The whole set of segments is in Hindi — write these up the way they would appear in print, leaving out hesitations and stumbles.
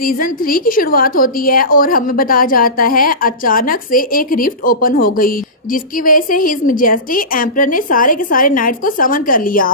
सीजन 3 की शुरुआत होती है और हमें बताया जाता है अचानक से एक रिफ्ट ओपन हो गई, जिसकी वजह से हिज मेजेस्टी एम्परर ने सारे के सारे नाइट्स को समन कर लिया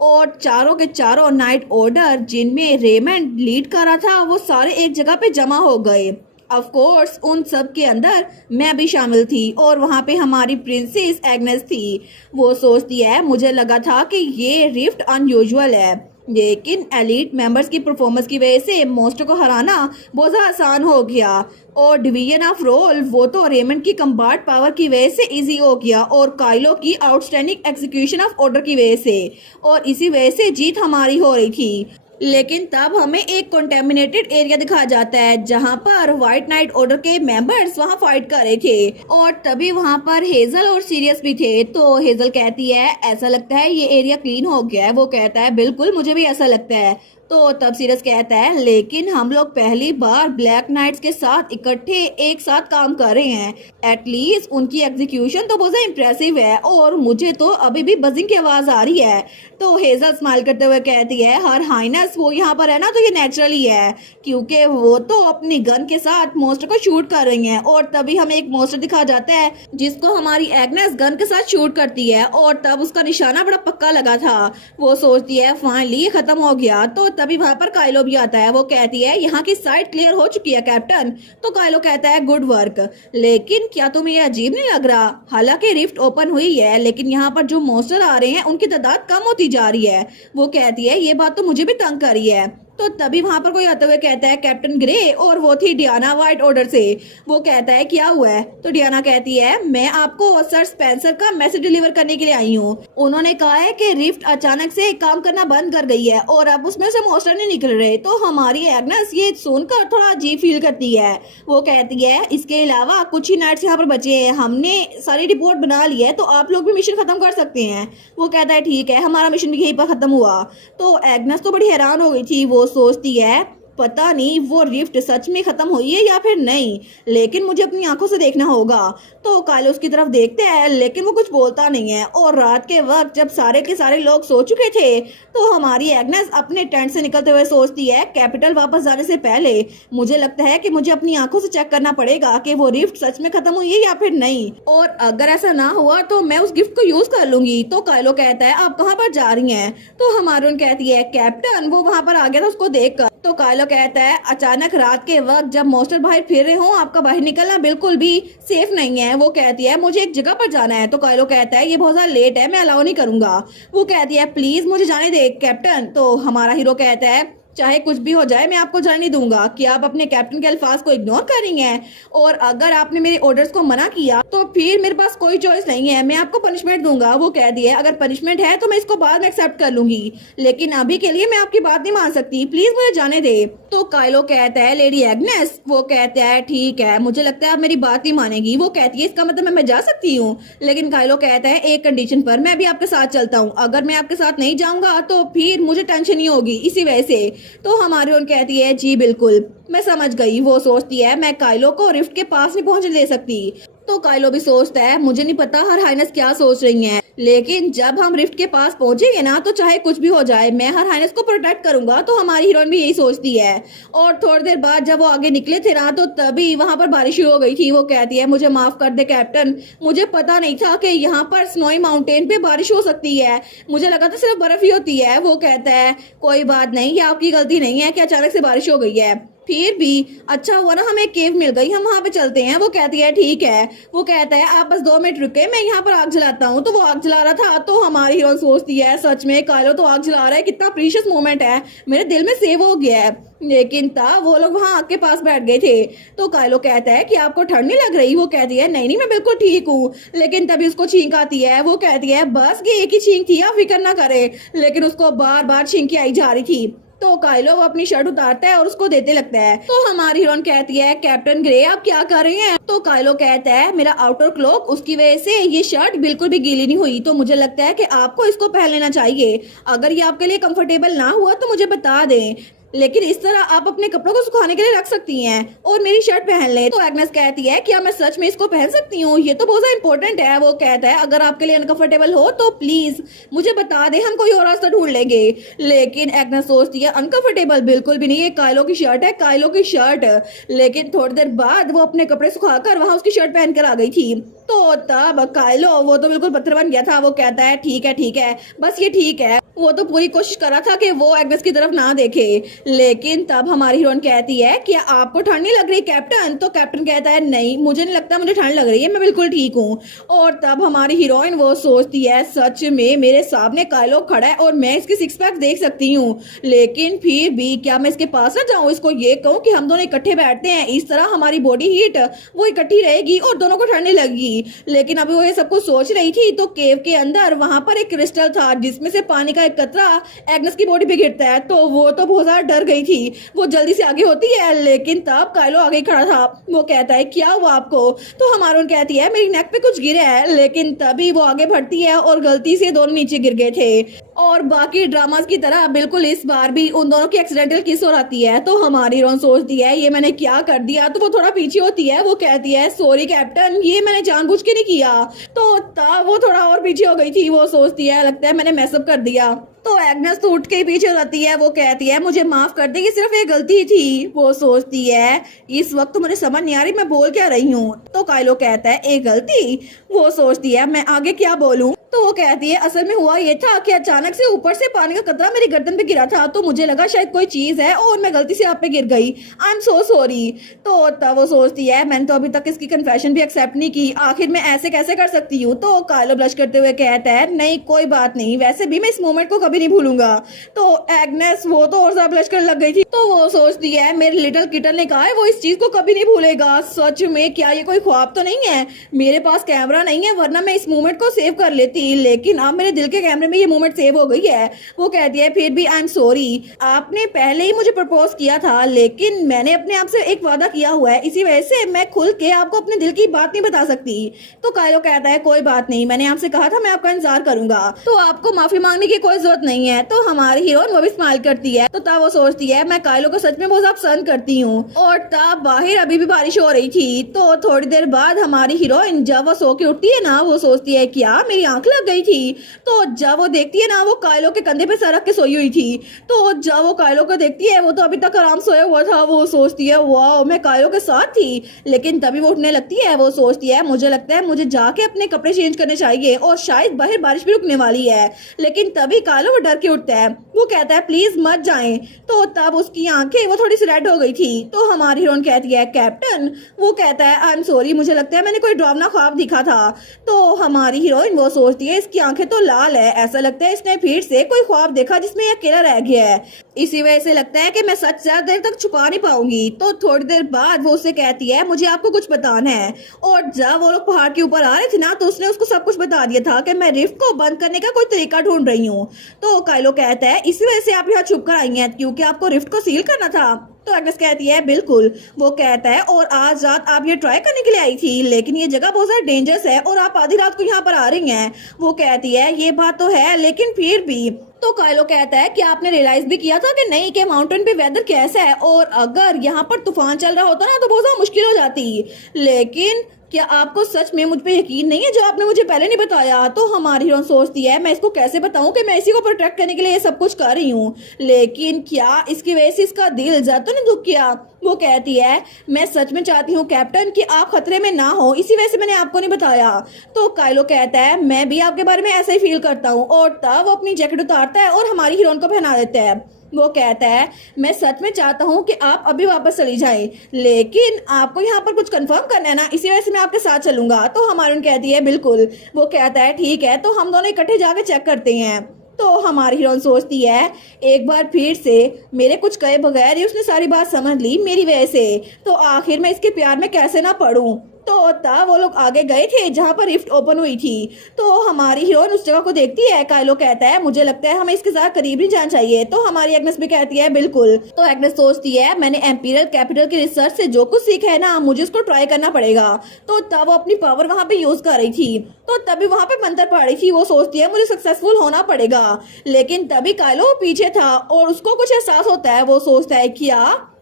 और चारों के चारों नाइट ऑर्डर जिनमें रेमंड लीड कर रहा था वो सारे एक जगह पे जमा हो गए। ऑफ कोर्स उन सब के अंदर मैं भी शामिल थी और वहाँ पे हमारी प्रिंसेस एग्नेस थी। वो सोचती है मुझे लगा था कि ये रिफ्ट अनयूजुअल है, लेकिन एलीट मेंबर्स की परफॉर्मेंस की वजह से मॉन्स्टर को हराना बहुत ज़्यादा आसान हो गया और डिवीजन ऑफ रोल वो तो रेमंड की कंबार्ट पावर की वजह से इजी हो गया और काइलो की आउटस्टैंडिंग एग्जीक्यूशन ऑफ ऑर्डर की वजह से, और इसी वजह से जीत हमारी हो रही थी। लेकिन तब हमें एक कंटेमिनेटेड एरिया दिखाया जाता है जहां पर व्हाइट नाइट ऑर्डर के मेंबर्स वहां फाइट कर रहे थे और तभी वहां पर हेजल और सीरियस भी थे। तो हेजल कहती है ऐसा लगता है ये एरिया क्लीन हो गया है। वो कहता है बिल्कुल मुझे भी ऐसा लगता है। तो तब सीरियस कहता है लेकिन हम लोग पहली बार ब्लैक नाइट्स के साथ इकट्ठे एक साथ काम कर रहे हैं, एटलीस्ट उनकी एग्जीक्यूशन तो बहुत इम्प्रेसिव है और मुझे तो अभी भी बजिंग की आवाज आ रही है। तो हेजल स्माइल करते हुए कहती है हर हाइनेस वो यहाँ पर है ना तो ये नेचुरली है, क्योंकि वो तो अपनी गन के साथ मॉन्स्टर को शूट कर रही हैं। और तभी हमें एक मॉन्स्टर दिखा जाता है जिसको हमारी एग्नेस गन के साथ शूट करती है और तब उसका निशाना बड़ा पक्का लगा था। वो सोचती है फाइनली खत्म हो गया। तो तभी वहां पर काइलो भी आता है। वो कहती है यहाँ की साइड क्लियर हो चुकी है कैप्टन। तो काइलो कहता है गुड वर्क, लेकिन क्या तुम्हें ये अजीब नहीं लग रहा, हालांकि रिफ्ट ओपन हुई है लेकिन यहाँ पर जो मॉन्स्टर आ रहे हैं उनकी तादाद कम होती जा रही है। वो कहती है ये बात तो मुझे भी तंग कर रही है। तो तभी वहां पर कोई आते हुए कहता है कैप्टन ग्रे, और वो थी डियाना व्हाइट ऑर्डर से। वो कहता है क्या हुआ है। तो डियाना कहती है मैं आपको सर स्पेंसर का मैसेज डिलीवर करने के लिए आई हूँ। उन्होंने कहा है कि रिफ्ट अचानक से काम करना बंद कर गई है और अब उसमें से मॉन्स्टर नहीं निकल रहे। तो हमारी एग्नेस ये सुनकर थोड़ा अजीब फील करती है। वो कहती है इसके अलावा कुछ ही नाइट्स यहाँ पर बचे हैं, हमने सारी रिपोर्ट बना ली है तो आप लोग भी मिशन खत्म कर सकते हैं। वो कहता है ठीक है, हमारा मिशन भी यहीं पर खत्म हुआ। तो एग्नेस तो बड़ी हैरान हो गई थी। वो सोचती है पता नहीं वो रिफ्ट सच में खत्म हुई है या फिर नहीं, लेकिन मुझे अपनी आंखों से देखना होगा। तो काइलो उसकी तरफ देखते हैं लेकिन वो कुछ बोलता नहीं है। और रात के वक्त जब सारे के सारे लोग सो चुके थे तो हमारी एग्नेस अपने टेंट से निकलते हुए सोचती है कैपिटल वापस जाने से पहले मुझे लगता है कि मुझे अपनी आंखों से चेक करना पड़ेगा कि वो रिफ्ट सच में खत्म हुई है या फिर नहीं, और अगर ऐसा ना हुआ तो मैं उस गिफ्ट को यूज कर लूंगी। तो काइलो कहता है आप कहाँ पर जा रही हैं। तो हमारून कहती है कैप्टन वो वहां पर आ गया था उसको देखकर। तो काइलो कहता है अचानक रात के वक्त जब मॉन्स्टर बाहर फिर रहे हो आपका बाहर निकलना बिल्कुल भी सेफ नहीं है। वो कहती है मुझे एक जगह पर जाना है। तो काइलो कहता है ये बहुत ज्यादा लेट है, मैं अलाउ नहीं करूंगा। वो कहती है प्लीज मुझे जाने दे कैप्टन। तो हमारा हीरो कहता है चाहे कुछ भी हो जाए मैं आपको जाने नहीं दूंगा। कि आप अपने कैप्टन के अल्फाज को इग्नोर कर रही हैं और अगर आपने मेरे ऑर्डर्स को मना किया तो फिर मेरे पास कोई चॉइस नहीं है, मैं आपको पनिशमेंट दूंगा। वो कह दिया अगर पनिशमेंट है तो मैं इसको बाद में एक्सेप्ट कर लूंगी, लेकिन अभी के लिए मैं आपकी बात नहीं मान सकती, प्लीज मुझे जाने दे। तो काइलो कहता है लेडी एग्नेस। वो कहता है ठीक है, मुझे लगता है आप मेरी बात नहीं मानेगी। वो कहती है इसका मतलब मैं जा सकती हूँ, लेकिन काइलो कहता है एक कंडीशन पर, मैं भी आपके साथ चलता हूँ, अगर मैं आपके साथ नहीं जाऊंगा तो फिर मुझे टेंशन ही होगी इसी वजह से। तो हमारी उन कहती है जी बिल्कुल मैं समझ गई। वो सोचती है मैं काइलो को रिफ्ट के पास नहीं पहुंचने दे सकती। तो काइलो भी सोचता है मुझे नहीं पता हर हाइनेस क्या सोच रही हैं, लेकिन जब हम रिफ्ट के पास पहुंचेंगे ना तो चाहे कुछ भी हो जाए मैं हर हाइनेस को प्रोटेक्ट करूंगा। तो हमारी हीरोइन भी यही सोचती है। और थोड़ी देर बाद जब वो आगे निकले थे ना तो तभी वहां पर बारिश शुरू हो गई थी। वो कहती है मुझे माफ कर दे कैप्टन, मुझे पता नहीं था कि यहाँ पर स्नोई माउंटेन पे बारिश हो सकती है, मुझे लगा था सिर्फ बर्फ ही होती है। वो कहता है कोई बात नहीं, ये आपकी गलती नहीं है कि अचानक से बारिश हो गई है, फिर भी अच्छा हुआ ना हमें केव मिल गई, हम वहां पे चलते हैं। वो कहती है ठीक है। वो कहता है आप बस 2 मिनट रुके, मैं यहाँ पर आग जलाता हूँ। तो वो आग जला रहा था। तो हमारी हीरोइन सोचती है सच में काइलो तो आग जला रहा है, कितना प्रीशियस मोमेंट है, मेरे दिल में सेव हो गया है। लेकिन तब वो लोग वहां आग के पास बैठ गए थे। तो काइलो कहता है कि आपको ठंड नहीं लग रही। वो कहती है नहीं नहीं मैं बिल्कुल ठीक हूँ, लेकिन तभी उसको छींक आती है। वो कहती है बस ये एक ही छींक थी, आप फिक्र ना करे, लेकिन उसको बार बार छींकी आई जा रही थी। तो काइलो वो अपनी शर्ट उतारता है और उसको देते लगता है। तो हमारी हीरोइन कहती है कैप्टन ग्रे आप क्या कर रहे हैं। तो काइलो कहता है मेरा आउटर क्लॉक उसकी वजह से ये शर्ट बिल्कुल भी गीली नहीं हुई, तो मुझे लगता है कि आपको इसको पहन लेना चाहिए, अगर ये आपके लिए कंफर्टेबल ना हुआ तो मुझे बता दें। लेकिन इस तरह आप अपने कपड़ों को सुखाने के लिए रख सकती हैं और मेरी शर्ट पहन ले। तो एग्नेस कहती है क्या मैं सच में इसको पहन सकती हूँ, ये तो बहुत इंपॉर्टेंट है। वो कहता है अगर आपके लिए अनकंफर्टेबल हो तो प्लीज मुझे बता दे, हम कोई और रास्ता ढूंढ लेंगे। लेकिन एग्नेस सोचती है अनकंफर्टेबल बिल्कुल भी नहीं, ये कायलो की शर्ट है, कायलो की शर्ट। लेकिन थोड़ी देर बाद वो अपने कपड़े सुखाकर वहां उसकी शर्ट पहन कर आ गई थी। तो तब कायलो, वो तो बिल्कुल पत्थर बन गया था, वो कहता है ठीक है बस ये ठीक है। वो तो पूरी कोशिश कर रहा था कि वो एग्नेस की तरफ ना देखे। लेकिन तब हमारी हीरोइन कहती है कि आपको ठंड नहीं लग रही कैप्टन? तो कैप्टन कहता है नहीं मुझे नहीं लगता, मुझे ठंड लग रही है, मैं बिल्कुल ठीक हूँ। और तब हमारी हीरोइन वो सोचती है सच में मेरे सामने कायलो खड़ा है और मैं इसकी सिक्स पैक देख सकती हूँ, लेकिन फिर भी क्या मैं इसके पास ना जाऊँ, इसको ये कहूँ कि हम दोनों इकट्ठे बैठते हैं, इस तरह हमारी बॉडी हीट वो इकट्ठी रहेगी और दोनों को ठंड नहीं लगेगी। लेकिन अभी वो ये सब कुछ सोच रही थी तो केव के अंदर वहां पर एक क्रिस्टल था जिसमें से पानी का एक कतरा एग्नेस की बॉडी पे गिरता है। तो वो तो बहुत ज्यादा डर गई थी, वो जल्दी से आगे होती है। लेकिन तब कायलो आगे खड़ा था, वो कहता है क्या हुआ आपको? तो हमारून कहती है मेरी नेक पे कुछ गिरा है। लेकिन तभी वो आगे बढ़ती है और गलती से दोनों नीचे गिर गए थे। और बाकी ड्रामास की तरह बिल्कुल इस बार भी उन दोनों की एक्सीडेंटल किस हो जाती है। तो हमारी हीरोइन सोचती है ये मैंने क्या कर दिया। तो वो थोड़ा पीछे होती है, वो कहती है सॉरी कैप्टन, ये मैंने जानबूझ के नहीं किया। तो तब वो थोड़ा और पीछे हो गई थी, वो सोचती है लगता है मैंने मैसअप कर दिया। तो एग्नेस तो उठ के ही पीछे हो जाती है, वो कहती है मुझे माफ कर दे, ये सिर्फ एक गलती थी। वो सोचती है इस वक्त तो मुझे समझ नहीं आ रही मैं बोल क्या रही हूँ। तो कायलो कहता है एक गलती? वो सोचती है मैं आगे क्या बोलूं। तो वो कहती है असल में हुआ ये था कि अचानक से ऊपर से पानी का कतरा मेरी गर्दन पे गिरा था, तो मुझे लगा शायद कोई चीज है और मैं गलती से आप पे गिर गई, आई एम सो सॉरी। तो तब वो सोचती है मैंने तो अभी तक इसकी कन्फेशन भी एक्सेप्ट नहीं की, आखिर मैं ऐसे कैसे कर सकती हूँ। तो कायलो ब्लश करते हुए कहता है नहीं कोई बात नहीं, वैसे भी मैं इस मोमेंट को कभी नहीं भूलूंगा। तो एग्नेस वो तो और ज्यादा ब्लश करने लग गई थी। तो वो सोचती है मेरे लिटिल किटन ने कहा है वो इस चीज को कभी नहीं भूलेगा। सच में क्या ये कोई ख्वाब तो नहीं है? मेरे पास कैमरा नहीं है वरना मैं इस मोमेंट को सेव कर लेती, लेकिन अब मेरे दिल के कैमरे में ये मोमेंट सेव हो गई है। वो कहती है फिर भी आई एम सॉरी, आपने पहले ही मुझे प्रपोज किया था लेकिन मैंने अपने आप से एक वादा किया हुआ है, इसी वजह से मैं खुल के आपको अपने दिल की बात नहीं बता सकती। तो कायलो कहता है कोई बात नहीं, मैंने आपसे कहा था मैं आपका इंतजार करूंगा, तो आपको माफी मांगने की कोई जरूरत नहीं है। तो हमारी हीरोइन वो भी स्माइल करती है। तो तब वो सोचती है मैं कायलो को सच में बहुत ज्यादा पसंद करती हूँ। और तब बाहर अभी भी बारिश हो रही थी। तो थोड़ी देर बाद हमारी हीरोइन जब वो सो के उठती है ना, वो सोचती है क्या मेरी आंख लग गई थी। तो जब वो देखती है ना वो कायलो के कंधे पे सर रख के सोई हुई थी। तो जब वो कायलो को देखती है वो तो अभी तक आराम सोया हुआ था, वो सोचती है वाह मैं कायलो के साथ थी। लेकिन तभी वो उठने लगती है, वो सोचती है मुझे लगता है मुझे जाके अपने कपड़े चेंज करने चाहिए और शायद बाहर बारिश भी रुकने वाली है। लेकिन तभी कायलो वो डर के उठता है, वो कहता है प्लीज मत जाएं। तो तब उसकी आंखें वो थोड़ी सी रेड हो गई थी। तो हमारी हीरोइन कहती है कैप्टन, वो कहता है आई एम सॉरी, मुझे लगता है मैंने कोई डरावना ख्वाब दिखा था। तो हमारी हीरोइन वो सोचती है इसकी आंखें तो लाल है, ऐसा लगता है इसने फिर से कोई ख्वाब देखा जिसमें यह अकेला रह गया है, इसी वजह से लगता है कि मैं सच ज्यादा देर तक छुपा नहीं पाऊंगी। तो थोड़ी देर बाद वो उससे कहती है मुझे आपको कुछ बताना है। और जब वो लोग पहाड़ के ऊपर आ रहे थे ना तो उसने उसको सब कुछ बता दिया था कि मैं रिफ्ट को बंद करने का कोई तरीका ढूंढ रही हूँ। तो कायलो कहता है इसी वजह से आप यहाँ छुप कर आई हैं क्योंकि आपको रिफ्ट को सील करना था। तो एग्नेस कहती है बिल्कुल। वो कहता है और आज रात आप ये ट्राई करने के लिए आई थी, लेकिन ये जगह बहुत ज्यादा डेंजरस है और आप आधी रात को यहाँ पर आ रही हैं। वो कहती है ये बात तो है लेकिन फिर भी। तो कायलो कहता है कि आपने रियलाइज भी किया था कि नहीं कि माउंटेन पे वेदर कैसा है और अगर यहाँ पर तूफान चल रहा होता ना तो बहुत ज्यादा मुश्किल हो जाती, लेकिन क्या आपको सच में मुझ पे यकीन नहीं है जो आपने मुझे पहले नहीं बताया। तो हमारी हीरोइन सोचती है मैं इसको कैसे बताऊं कि मैं इसी को प्रोटेक्ट करने के लिए ये सब कुछ कर रही हूँ, लेकिन क्या इसकी वजह से इसका दिल ज्यादा तो नहीं दुख किया। वो कहती है मैं सच में चाहती हूँ कैप्टन कि आप खतरे में ना हो, इसी वजह से मैंने आपको नहीं बताया। तो कायलो कहता है मैं भी आपके बारे में ऐसा ही फील करता हूँ। और तब वो अपनी जैकेट उतारता है और हमारी हीरोइन को पहना देता है। वो कहता है मैं सच में चाहता हूँ कि आप अभी वापस चली जाएं, लेकिन आपको यहाँ पर कुछ कंफर्म करना है ना, इसी वजह से मैं आपके साथ चलूंगा। तो हमारी कहती है बिल्कुल। वो कहता है ठीक है, तो हम दोनों इकट्ठे जाके चेक करते हैं। तो हमारी हीरोइन सोचती है एक बार फिर से मेरे कुछ कहे बगैर ही उसने सारी बात समझ ली मेरी वजह से, तो आखिर मैं इसके प्यार में कैसे ना पड़ूं। तो तब वो लोग आगे गए थे जहाँ पर रिफ्ट ओपन हुई थी। तो हमारी हीरोइन उस जगह को देखती है। काइलो कहता है मुझे लगता है हमें इसके ज्यादा करीब नहीं जाना चाहिए। तो हमारी एग्नेस भी कहती है बिल्कुल। तो एग्नेस सोचती है मैंने एम्पीरियल कैपिटल की रिसर्च से जो कुछ सीखा है ना, मुझे उसको ट्राई करना पड़ेगा। तो तब वो अपनी पावर वहाँ पे यूज कर रही थी। तो तभी वहाँ पे मंत्र पड़ रही थी। वो सोचती है मुझे सक्सेसफुल होना पड़ेगा, लेकिन तभी काइलो पीछे था और उसको कुछ एहसास होता है। वो सोचता है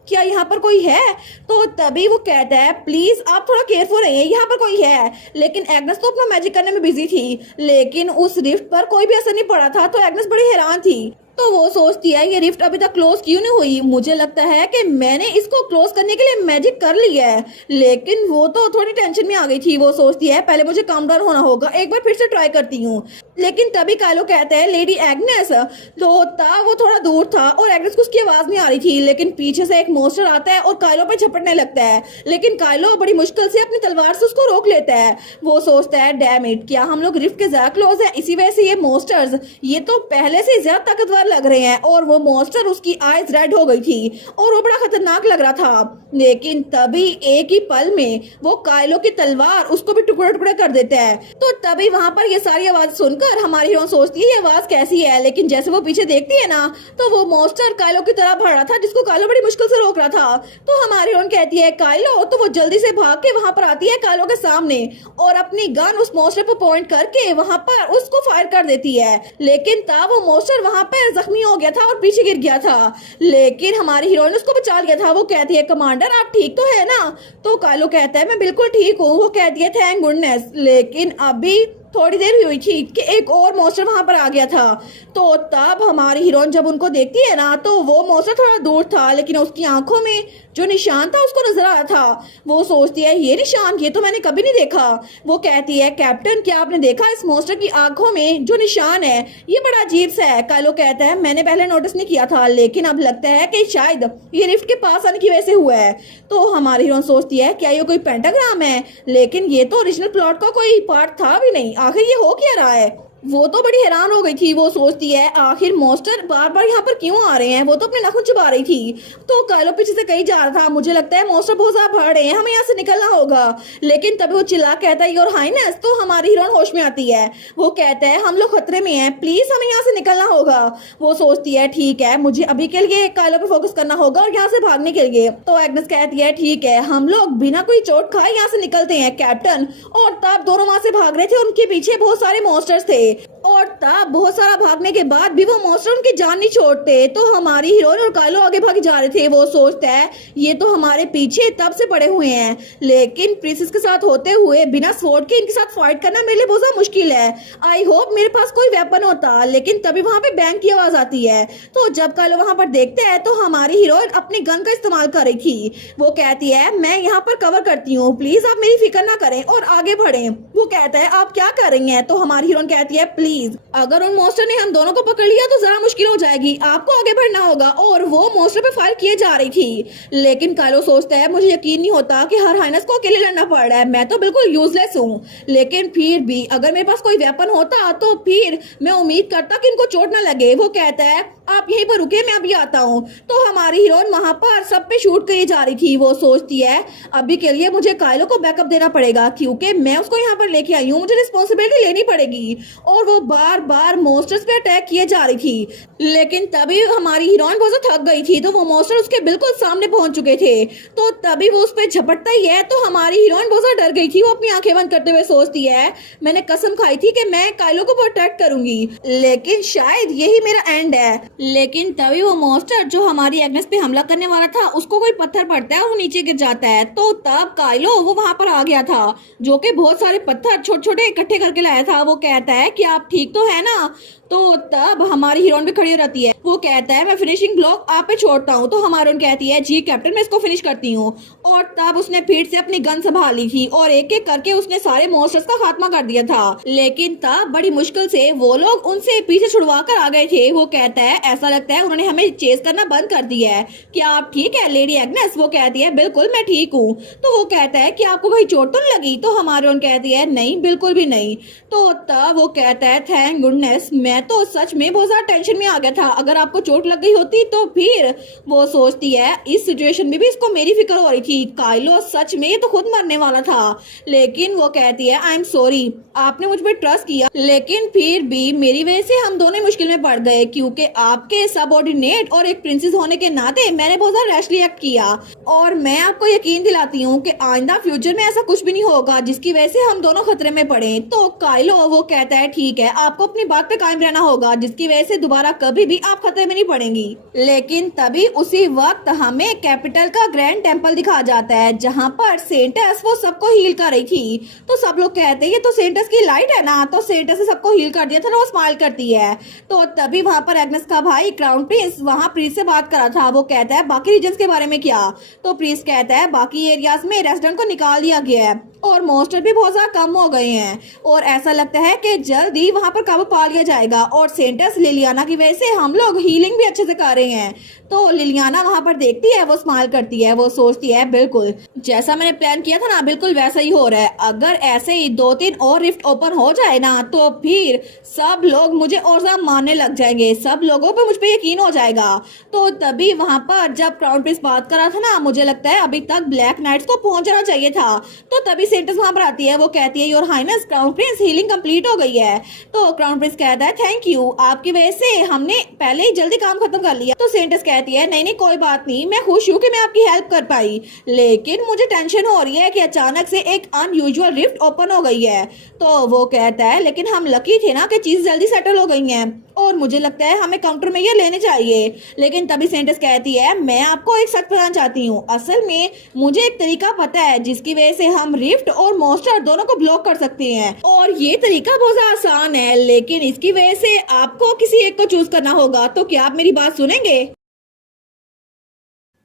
क्या यहाँ पर कोई है। तो तभी वो कहता है प्लीज आप थोड़ा केयरफुल रहिए, यहाँ पर कोई है। लेकिन एग्नेस तो अपना मैजिक करने में बिजी थी, लेकिन उस रिफ्ट पर कोई भी असर नहीं पड़ा था। तो एग्नेस बड़ी हैरान थी। तो वो सोचती है ये रिफ्ट अभी तक क्लोज क्यों नहीं हुई। मुझे लगता है कि मैंने इसको क्लोज करने के लिए मैजिक कर लिया है। लेकिन वो तो थोड़ी टेंशन में आ गई थी। वो सोचती है पहले मुझे काम डाउन होना होगा, एक बार फिर से ट्राई करती हूँ। लेकिन तभी काइलो कहता है लेडी एग्नेस। तो तब वो थोड़ा दूर था और एग्नेस को उसकी आवाज नहीं आ रही थी। लेकिन पीछे से एक मॉन्स्टर आता है और काइलो पे झपटने लगता है। लेकिन काइलो बड़ी मुश्किल से अपनी तलवार से उसको रोक लेता है। वो सोचता है डैम इट, क्या हम लोग रिफ्ट के ज्यादा क्लोज है, इसी वजह से ये मॉन्स्टर्स ये तो पहले से ज्यादा ताकतवर लग रहे हैं। और वो मॉन्स्टर उसकी आईज रेड हो गई थी और वो बड़ा खतरनाक लग रहा था। लेकिन तभी एक ही पल में वो काइलो की तलवार उसको भी टुकड़े टुकड़े कर देता है। तो तभी वहां पर ये सारी आवाज सुनकर हमारी हीरोइन सोचती है ये आवाज कैसी है। लेकिन जैसे वो पीछे देखती है ना, तो वो मॉन्स्टर काइलो की तरह बढ़ रहा था, जिसको काइलो बड़ी मुश्किल से रोक रहा था। तो हमारी हीरोइन कहती है काइलो। तो वो जल्दी से भाग के वहां पर आती है काइलो के सामने और अपनी गन उस मॉन्स्टर पर पॉइंट करके वहां पर उसको फायर कर देती है। लेकिन तब वो मॉन्स्टर वहां पर जख्मी हो गया था और पीछे गिर गया था। लेकिन हमारी हीरोइन उसको बचा लिया था। वो कहती है कमांडर आप ठीक तो है ना। तो काइलो कहता है मैं बिल्कुल ठीक हूँ। वो कहती है थैंक गुडनेस। लेकिन अभी थोड़ी देर हुई थी कि एक और मॉन्स्टर वहां पर आ गया था। तो तब हमारी हीरोइन जब उनको देखती है ना, तो वो मॉन्स्टर थोड़ा दूर था, लेकिन उसकी आंखों में जो निशान था उसको नजर आया था। वो सोचती है ये निशान ये तो मैंने कभी नहीं देखा। वो कहती है कैप्टन क्या आपने देखा इस मॉन्स्टर की आंखों में जो निशान है, ये बड़ा अजीब सा है। काइलो कहता है मैंने पहले नोटिस नहीं किया था, लेकिन अब लगता है कि शायद ये रिफ्ट के पास आने की वजह से हुआ है। तो हमारी हीरोइन सोचती है क्या ये कोई पेंटाग्राम है, लेकिन ये तो ओरिजिनल प्लॉट का कोई पार्ट था भी नहीं, आखिर ये हो क्या रहा है। वो तो बड़ी हैरान हो गई थी। वो सोचती है आखिर मॉन्स्टर बार बार यहाँ पर क्यों आ रहे हैं। वो तो अपने नाखून चबा रही थी। तो काइलो पीछे से कहीं जा रहा था मुझे लगता है मॉन्स्टर बहुत ज्यादा बढ़ रहे हैं, हमें यहाँ से निकलना होगा। लेकिन तभी वो चिल्ला कहता है योर हाइनेस। तो हमारी हीरोइन होश में आती है। वो कहता है हम लोग खतरे में हैं, प्लीज हमें यहाँ से निकलना होगा। वो सोचती है ठीक है मुझे अभी के लिए काइलो पे फोकस करना होगा और यहाँ से भागने के लिए। तो एग्नेस कहती है ठीक है हम लोग बिना कोई चोट खाए यहाँ से निकलते हैं कैप्टन। और तब दोनों वहां से भाग रहे थे, उनके पीछे बहुत सारे मॉन्स्टर्स थे और तब बहुत सारा भागने के बाद भी वो मॉन्स्टर उनकी जान नहीं छोड़ते। तो हमारी हीरोइन और काइलो आगे भाग जा रहे थे। वो सोचता है ये तो हमारे पीछे तब से पड़े हुए हैं, लेकिन प्रिंसेस के साथ होते हुए बिना स्वॉर्ड के इनके साथ फाइट करना मेरे लिए बहुत ज्यादा मुश्किल है। आई होप मेरे पास कोई वेपन होता। लेकिन तभी वहां पे बैंक की आवाज आती है। तो जब काइलो वहां पर देखते हैं तो हमारी हीरोइन अपनी गन का इस्तेमाल कर रही थी। वो कहती है मैं यहाँ पर कवर करती हूँ, प्लीज आप मेरी फिक्र ना करें और आगे बढ़े। वो कहता है आप क्या कर रही हैं। तो हमारी हीरोइन कहती है प्लीज अगर उन मॉन्स्टर ने हम दोनों को पकड़ लिया तो जरा मुश्किल हो जाएगी, आपको आगे बढ़ना होगा। और वो मॉन्स्टर पे फायर किए जा रही थी। लेकिन काइलो सोचता है मुझे यकीन नहीं होता कि हर हाइनेस को अकेले लड़ना पड़ रहा है, मैं तो बिल्कुल यूजलेस हूँ। लेकिन फिर भी अगर मेरे पास कोई वेपन होता तो फिर मैं उम्मीद करता कि इनको चोट ना लगे। वो कहता है आप यहीं पर रुके मैं अभी आता हूँ। तो हमारी हीरोइन वहां पर सब पे शूट करी जा रही थी। वो सोचती है अभी के लिए मुझे काइलो को बैकअप देना पड़ेगा, क्योंकि मैं उसको यहाँ पर लेके आई हूँ, मुझे रिस्पॉन्सिबिलिटी लेनी पड़ेगी। और वो बार बार मॉन्स्टर्स पे अटैक किए जा रही थी। लेकिन तभी हमारी हीरोइन बहुत ज्यादा थक गई थी। तो वो मॉन्स्टर उसके बिल्कुल सामने पहुंच चुके थे। तो तभी वो उस पर झपटता ही है। तो हमारी हीरोइन बहुत ज्यादा डर गई थी। वो अपनी आंखें बंद करते हुए सोचती है मैंने कसम खाई थी कि मैं काइलो को प्रोटेक्ट करूंगी, लेकिन शायद यही मेरा एंड है। लेकिन तभी वो मॉन्स्टर जो हमारी एग्नेस पे हमला करने वाला था उसको कोई पत्थर पड़ता है और वो नीचे गिर जाता है। तो तब काइलो वो वहां पर आ गया था, जो कि बहुत सारे पत्थर छोटे छोटे इकट्ठे करके लाया था। वो कहता है कि आप ठीक तो है ना। तो तब हमारी हीरोइन भी खड़ी रहती है। वो कहता है मैं फिनिशिंग ब्लॉक आप पे छोड़ता हूँ। तो हमारी हीरोइन कहती है जी कैप्टन मैं इसको फिनिश करती हूँ। और तब उसने फिर से अपनी गन संभाली थी और एक एक करके उसने सारे मॉन्स्टर्स का खात्मा कर दिया था। लेकिन तब बड़ी मुश्किल से वो लोग उनसे पीछे छुड़वा कर आ गए थे। वो कहता है ऐसा लगता है उन्होंने हमें चेस करना बंद कर दिया है, क्या आप ठीक है लेडी एग्नेस। वो कहती है बिल्कुल मैं ठीक हूँ। तो वो कहता है कि आपको कहीं चोट तो नहीं लगी। तो हमारी हीरोइन कहती है नहीं बिल्कुल भी नहीं। तो तब वो कहता है थैंक गुडनेस मैं मैं तो सच में बहुत ज़्यादा टेंशन में आ गया था। अगर आपको चोट लग गई होती तो फिर वो सोचती है इस सिचुएशन में भी इसको मेरी फिक्र हो रही थी। काइलो सच में तो खुद मरने वाला था, लेकिन वो कहती है आई एम सॉरी, आपने मुझ पर ट्रस्ट किया, लेकिन फिर भी मेरी वजह से हम दोनों मुश्किल में पड़ गए, क्योंकि आपके सबऑर्डिनेट और एक प्रिंसेस होने के नाते मैंने बहुत ज्यादा रैशली एक्ट किया। और मैं आपको यकीन दिलाती हूँ कि आइंदा फ्यूचर में ऐसा कुछ भी नहीं होगा जिसकी वजह से हम दोनों खतरे में पड़े। तो काइलो वो कहता है ठीक है, आपको अपनी बात पे कायम रहना होगा, जिसकी वजह से दोबारा कभी भी आप खतरे में नहीं पड़ेंगी। लेकिन तभी उसी वक्त हमें कैपिटल का ग्रैंड टेम्पल दिखाया जाता है, जहाँ पर सेंटस वो सबको हील कर रही थी। तो सब लोग कहते हैं ये तो सेंटस की लाइट है ना, तो सेंटस से सबको हील कर दिया था, वो स्माइल करती है। तो तभी वहां पर एग्नेस का भाई क्राउन प्रिंस वहां प्रिंस से बात करा था। वो कहता है बाकी रीजन्स के बारे में क्या? तो प्रिंस कहता है बाकी एरियाज में रेसिडेंट को निकाल दिया गया है और मॉन्स्टर भी बहुत ज्यादा कम हो गए हैं, और ऐसा लगता है कि जल्द ही वहां पर काबू पा लिया जाएगा। और सेंटस लिलियाना की वजह से हम लोग हीलिंग भी अच्छे से कर रहे हैं। तो लिलियाना वहां पर देखती है, वो स्माइल करती है, वो सोचती है बिल्कुल जैसा मैंने प्लान किया था ना, बिल्कुल वैसा ही हो रहा है। अगर ऐसे ही 2-3 और रिफ्ट ओपन हो जाए ना, तो फिर सब लोग मुझे और ज्यादा मानने लग जाएंगे, सब लोगों पे मुझ पे यकीन हो जाएगा। तो तभी वहां पर जब क्राउन प्रिंस बात कर रहा था ना, मुझे लगता है अभी तक ब्लैक नाइट्स को पहुंच जाना चाहिए था। तो तभी सेंटस वहां पर आती है, वो कहती है your highness crown prince healing complete हो गई है। तो क्राउन प्रिंस कहता है थैंक यू, आपकी वजह से हमने पहले ही जल्दी काम खत्म कर लिया। तो सेंटस कहती है नहीं नहीं कोई बात नहीं, मैं खुश हूँ कि मैं आपकी हेल्प कर पाई, लेकिन मुझे टेंशन हो रही है कि अचानक से एक अनयूजुअल रिफ्ट ओपन हो गई है। तो वो कहता है लेकिन हम लकी थे ना कि चीज जल्दी सेटल हो गई हैं, और मुझे लगता है हमें काउंटर में ये लेने चाहिए। लेकिन तभी सेंटस कहती है मैं आपको एक सच बताना चाहती हूँ, असल में मुझे एक तरीका पता है जिसकी वजह से हम रिफ्ट और मॉन्स्टर दोनों को ब्लॉक कर सकते हैं, और ये तरीका बहुत आसान है, लेकिन इसकी वजह से आपको किसी एक को चूज करना होगा। तो क्या आप मेरी बात सुनेंगे?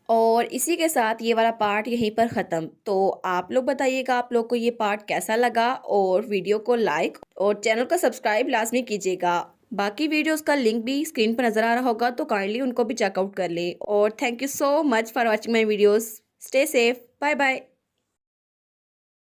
और इसी के साथ ये वाला पार्ट यहीं पर ख़त्म। तो आप लोग बताइएगा आप लोग को ये पार्ट कैसा लगा, और वीडियो को लाइक और चैनल को सब्सक्राइब लाजमी कीजिएगा। बाकी वीडियोस का लिंक भी स्क्रीन पर नज़र आ रहा होगा, तो काइंडली उनको भी चेकआउट कर ले। और thank you so much for watching my videos. Stay safe, bye bye.